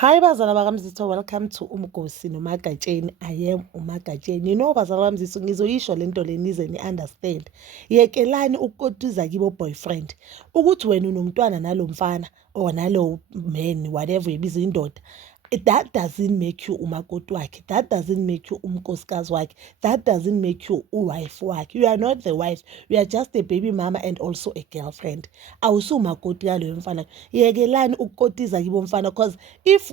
Hi bazala bakamzitho, welcome to Umgosi noMagatsheni. I am uMagatsheni. You know bazala bakamzitho, ngizoyisho lento le nize ni-understand. Yekelani ukukotuza kibo boyfriend. Ukuthi wena unomntwana nalomfana or nalo man, whatever ibiza indoda. That doesn't make you umakoti wakhe. That doesn't make you umnkosikazi wakhe. That doesn't make you uwife wakhe. You are not the wife. You are just a baby mama and also a girlfriend. Awusumakoti yalo mfana. Yekelani ukukotiza kibo mfana, cause if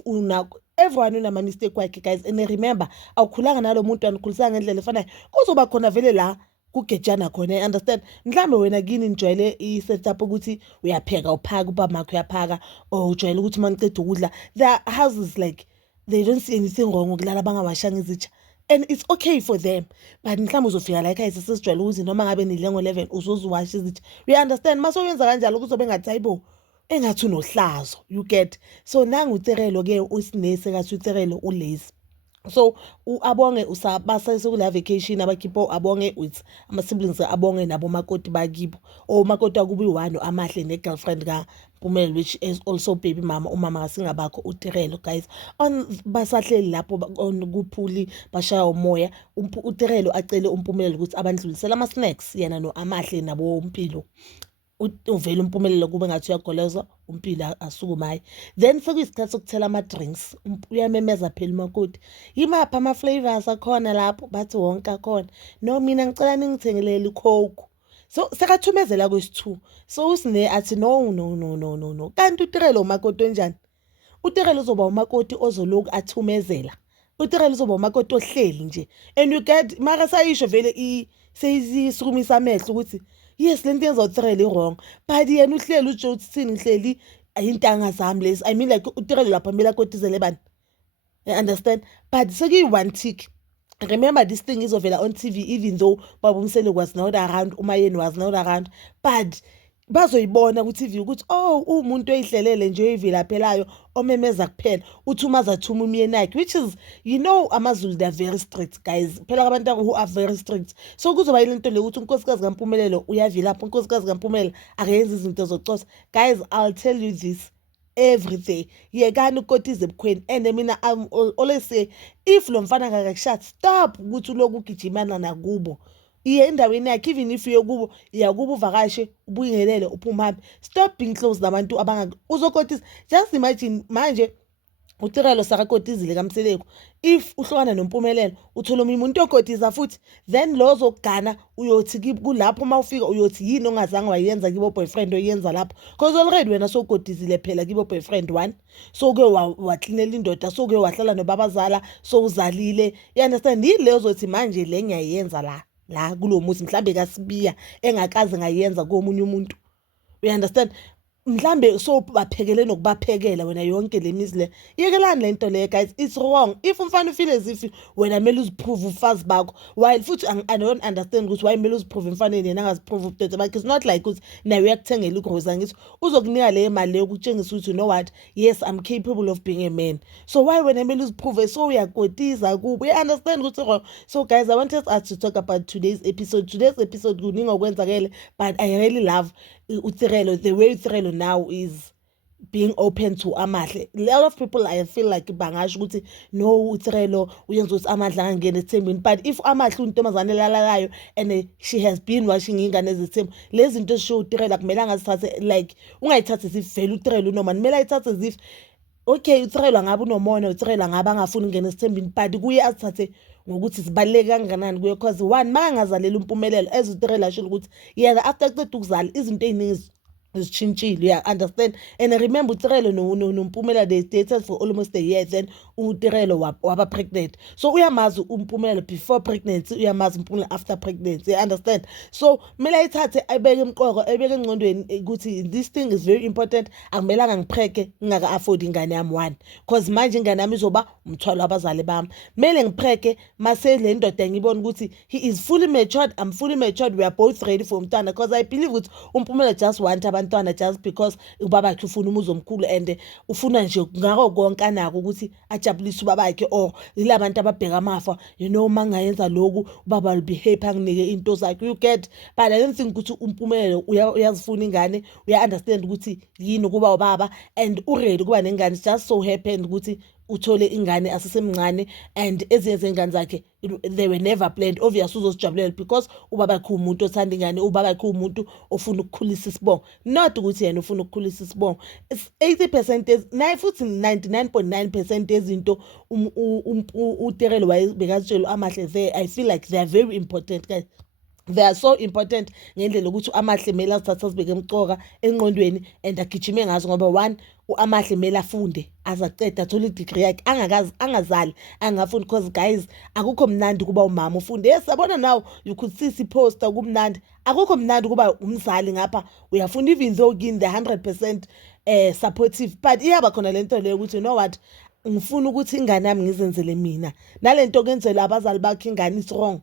everyone unama mistake wakhe guys, and remember awukhulanga nalo muntu anikhulisanga ngendlela efanayo, kuzoba khona vele la kugejana khona. I understand. Mhlambe wena kini nijwayele i-setup ukuthi uyapheka uphaka, ubaba makho uyaphaka, or ujwayele ukuthi maniceda ukudla. Their houses like they don't see anything wrong ukulala bangawashanga izitsha, and it's okay for them. But mhlawumbe uzofika la ekhaya sesijwayele ukuthi noma ngabe nidle ngo-11 uzoziwasha izitsha. We understand. Mase uyenza kanjalo kuzobe ngathi hayibo engathi unohlazo, you get. So nangu uTerelo ke usinese kathi uTerelo ulazy. So abonge usabasa sekula vacation abakhipho abonge with ama siblings abonge nabo makoti bakibo, o makoti akubi one amahle ne girlfriend ka Mpumelo, which is also baby mama, umama kasingabakho uTerelo guys. On basahleli lapho on kuphuli bashaya umoya, uTerelo acele uMpumelo ukuthi abandlulisela ama snacks yena no amahle nabo uMpilo. Uvela uMpumelo kube ngathi uyagoleza uMpilo asukumaye. Then sekuyisikhathi sokuthela ama drinks, uyamemeza phela umakoti, yimapha ama flavors akhona lapho, bathi wonke akhona. No, mina ngicela ningithengelele iCoke. So sekathumezela kwesi2. So usine athi no. Kanti uTerelo umakoti onjani? uTerelo uzoba umakoti ozoloku athumezela. uTerelo uzoba umakoti ohleli nje, and you get mara sayisho vele seyisukumisa amehlo ukuthi yes lento yenza uTerelo wrong, but yena uhleli uJoe uthini ngihleli ayintanga zami lezi. I mean like uTerelo lapha mela kotizele bani. You understand? But sekuyi one tick. Remember this thing izovela on TV, even though Baba Umsele was not around, uMayeni was not around, but bazoyibona ku TV ukuthi oh umuntu oyihlelele nje oyivila phelayo omemeza kuphela uthi umazathuma umyeni wakhe, which is, you know, amaZulu they are very strict guys. Phela abantu who are very strict. So kuzoba ilento le ukuthi unkosikazi kaMpumelo uyavila lapho, unkosikazi kaMpumelo akayenza izinto zokucosa. Guys, I'll tell you this every day. Yekani ukotize ebukhweni. And mina I'm always say, if lo mfana akakushaya, stop ukuthi uloku ugijimana nakubo. Iye endaweni yakhe, even if uyokubo iyakubo uvakashe ubuyingelele uphumahambe. Stop being close nabantu uzokotisa. Just imagine manje uTerelo sakakotizile kaMseleko, if uhlukana noMpumelelo uthola umuntu okotisa futhi, then lo zokugana uyothi kulapho mawufika uyothi yini ongazange wayenza kibo boyfriend oyenza lapho, because already wena sokotizile phela kibo boyfriend one. So ke waclinela indoda, so ke wahlala nobabazala, so uzalile. You understand? Yileyo zothi manje le ngiyayenza la kulo muzi, mhlambe kaSibiya engakaze ngayenza komunye umuntu. You understand? Mhlambe so baphekele nokubaphekela wena yonke lemizi le. Yekelani lento le guys, it's wrong. If umfana ufeel as if wena mele uziprove ufazi bakho, while futhi I don't understand ukuthi why mele uziprove emfaneni yena angaziprove ubudoda bakhe. It's not like ukuthi naye uyakuthengela ugroza ngithi uzokunika le mali le ukutshengisa ukuthi you know what, yes I'm capable of being a man. So why wena mele uziprove so uyakotiza kubo? You understand ukuthi wrong. So guys, I wanted us to talk about today's episode. Today's episode kuningi okwenzakele, but I really love uTerelo, the way uTerelo now is being open to amahle. A lot of people I feel like bangasho ukuthi no uTerelo uyenza ukuthi amahle angene ethembeni, but if amahle untomazane lalalayo and she has been washing ingane ezithembu, lezi zinto esho uTerelo kumele angazithathe like ungayithathe sivele uTerelo noma kumele ayithathe zif okay uTerelo ngabe unomona, uTerelo ngabe angafuni ingene esithembini, but kuye azithathe ngokuthi sibaleke kangakanani kuye, because one makangazalela uMpumelelo as uTerelo ashilo ukuthi yena after kuceda ukuzala izinto eziningi zitshintshile. Yeah, understand? And I remember uTerelo noMpumela they dated for almost a year, then uTerelo waba pregnant. So uyamazi uMpumela before pregnancy, uyamazi uMpumela after pregnancy. You understand? So mele ayithathe ayibeke emqoko, ayibeke engqondweni ukuthi this thing is very important. Akumelanga ngipreke ngaka afford ingane yami one, because manje ingane yami izoba umthwalo abazali bami. Mele ngipreke mase le ndoda ngibona ukuthi he is fully matured, I'm fully matured, we are both ready for umntwana, because I believe ukuthi uMpumela just want abantu abantwana just because ubabakhe ufuna umuzi omkhulu and ufuna nje ngako konke anako ukuthi ajabulise ubabakhe, or yilabantu ababheka amafa, mangayenza lokhu ubaba will be happy anginike into zakhe, you get. But I don't think ukuthi umpumelelo uyazifuna ingane, uya-understand ukuthi yini ukuba ubaba and uready kuba nengane, just so happened ukuthi uthole ingane asesemncane, and ezinye zengane zakhe they were never planned. Obviously uzozijabulela because ubaba khe umuntu othanda ingane, ubaba khe umuntu ofuna ukukhulisa isibongo, not ukuthi yena ufuna ukukhulisa isibongo. 80% naye futhi 99.9% yezinto uTerelo wayebekazitshela amahle there, I feel like they are very important, guys. They are so important ngendlela ukuthi amahle mele azithatha azibeke emqoka engqondweni and agijime ngazo, ngoba one amahle mele afunde azaceda athole i-degree yakhe angazali angafundi, because guys akukho mnandi kuba umama ufunde. Yes, yabona now you could see siposter kumnandi, akukho mnandi kuba umzali ngapha uyafunda, even though kini the 100% supportive, but iyaba khona lento leyo ukuthi what, ngifuna ukuthi ingane yami ngizenzele mina, nalento kenzela abazali bakhe ingane is wrong.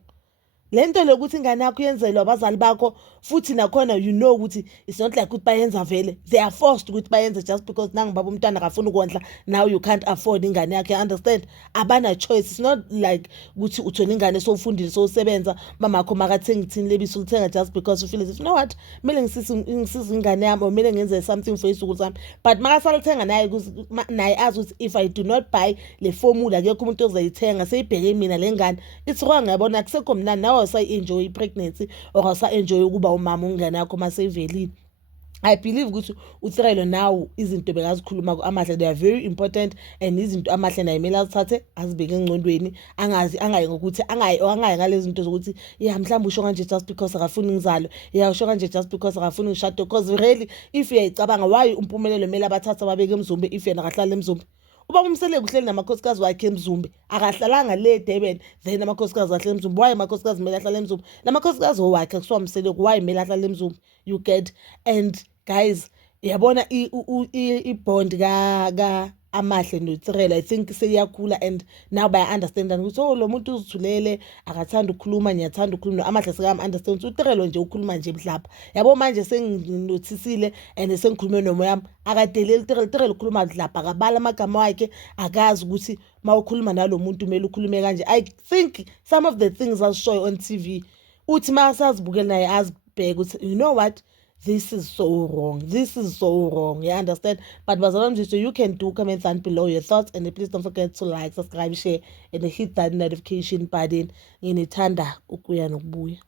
Lento lokuthi ingane yakho yenzelwa abazali bakho futhi nakhona ukuthi it's not like ukuthi bayenza vele, they are forced ukuthi bayenze just because nangu baba umntwana akafuna ukondla, now you can't afford ingane yakhe, understand. Abana choice, it's not like ukuthi uthola ingane sowufundile sowusebenza mamakho makathenga ithini lebisi ulithenga just because you feel as what, mele ngisize ingane yami, or mele ngenze something for isizukulu sami. But makasalithenga naye azi ukuthi if I do not buy le formula akekho umuntu ozoyithenga, seyibheke mina le ngane, it's wrong. Yabona akusekho mnandi nawe awusa-enjoy i-pregnancy or awusa-enjoy ukuba umama ungane yakho maseyivelile. I believe ukuthi uTerelo now izinto bekazikhuluma amahle, they are very important, and izinto amahle naye mele azithathe azibeke engqondweni, angayi ngokuthi angayi ngalezi zinto zokuthi mhlawumbe usho kanje just because akafuni ngizalo, usho kanje just because akafuni ngishade, because really if uyayicabanga why umpumelelo mele abathatha babeke emzumbe if yena akahlala emzumbe. Ubaba uMseleko uhleli namakhosikazi wakhe emzumbe, akahlalanga le Durban then amakhosikazi ahlala emzumbe. Why amakhosikazi mele ahlala emzumbe? Namakhosikazi owakhe kusuka uMseleko, why mele ahlala emzumbe? You get. And guys, yabona i-bond ka amahle noTerelo, I think seyakhula, and now baya-understanda ukuthi lo muntu uzithulele akathanda ukukhuluma, ngiyathanda ukukhuluma. Amahle sekam-understand ukuthi uTerelo nje ukhuluma nje mhlapha. Yabo manje senginothisile and sengikhulume nomoya wami, akadeleli Terelo ukhuluma mhlapha, akabala amagama wakhe, akazi ukuthi mawukhuluma nalo muntu mele ukhulume kanje. I think some of the things azishoyo on TV uthi masazibukela naye azibheke ukuthi what, this is so wrong. This is so wrong. You understand? But so you can do comments down below your thoughts, and please don't forget to like, subscribe, share, and hit that notification button. Nginithanda ukuya nokubuya.